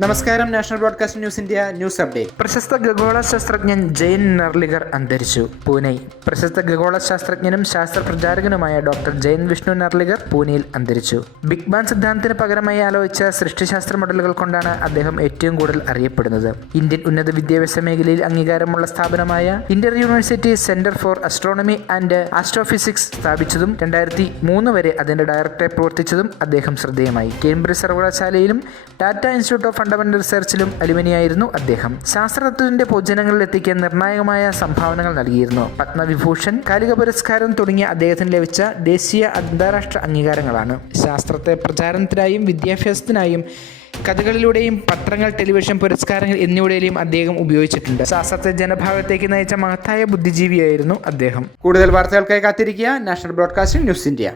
നമസ്കാരം national broadcast news India news update. പ്രശസ്ത ഖഗോള ശാസ്ത്രജ്ഞൻ ജെയിൻ നർലിഗർ അന്തരിച്ചു പൂനെ. പ്രശസ്ത ഖഗോള ശാസ്ത്രജ്ഞനും ശാസ്ത്ര പ്രചാരകനുമായ ഡോക്ടർ ജെയിൻ വിഷ്ണു നർലിഗർ പൂനെയിൽ അന്തരിച്ചു. ബിഗ് ബാൻ സിദ്ധാന്തത്തിന് പകരമായി ആലോചിച്ച സൃഷ്ടിശാസ്ത്ര മോഡലുകൾ കൊണ്ടാണ് അദ്ദേഹം ഏറ്റവും കൂടുതൽ അറിയപ്പെടുന്നത്. ഇന്ത്യൻ ഉന്നത വിദ്യാഭ്യാസ മേഖലയിൽ അംഗീകാരമുള്ള സ്ഥാപനമായ inter university centre for astronomy and astrophysics സ്ഥാപിച്ചതും രണ്ടായിരത്തി മൂന്ന് വരെ അതിന്റെ ഡയറക്ടറെ പ്രവർത്തിച്ചതും അദ്ദേഹം ശ്രദ്ധേയമായി. കേംബ്രിഡ്ജ് സർവകലാശാലയിലും ടാറ്റ ഇൻസ്റ്റിറ്റ്യൂട്ട് ഓഫ് ഫണ്ടമെന്റൽ റിസർച്ചിലും അലുമിനിയായിരുന്നു അദ്ദേഹം. ശാസ്ത്രതത്വത്തിന്റെ പൊതുജനങ്ങളിൽ എത്തിക്കാൻ നിർണായകമായ സംഭാവനകൾ നൽകിയിരുന്നു. പത്മവിഭൂഷൺ കാലിക പുരസ്കാരം തുടങ്ങിയ അദ്ദേഹത്തിന് ലഭിച്ച ദേശീയ അന്താരാഷ്ട്ര അംഗീകാരങ്ങളാണ്. ശാസ്ത്രത്തെ പ്രചാരണത്തിനായും വിദ്യാഭ്യാസത്തിനായും കഥകളിലൂടെയും പത്രങ്ങൾ ടെലിവിഷൻ പുരസ്കാരങ്ങൾ എന്നിവയുടെയും അദ്ദേഹം ഉപയോഗിച്ചിട്ടുണ്ട്. ശാസ്ത്രത്തെ ജനഭാഗത്തേക്ക് നയിച്ച മഹത്തായ ബുദ്ധിജീവിയായിരുന്നു അദ്ദേഹം. കൂടുതൽ വാർത്തകൾക്കായി കാത്തിരിക്കുക നാഷണൽ ബ്രോഡ്കാസ്റ്റിംഗ് ന്യൂസ് ഇന്ത്യ.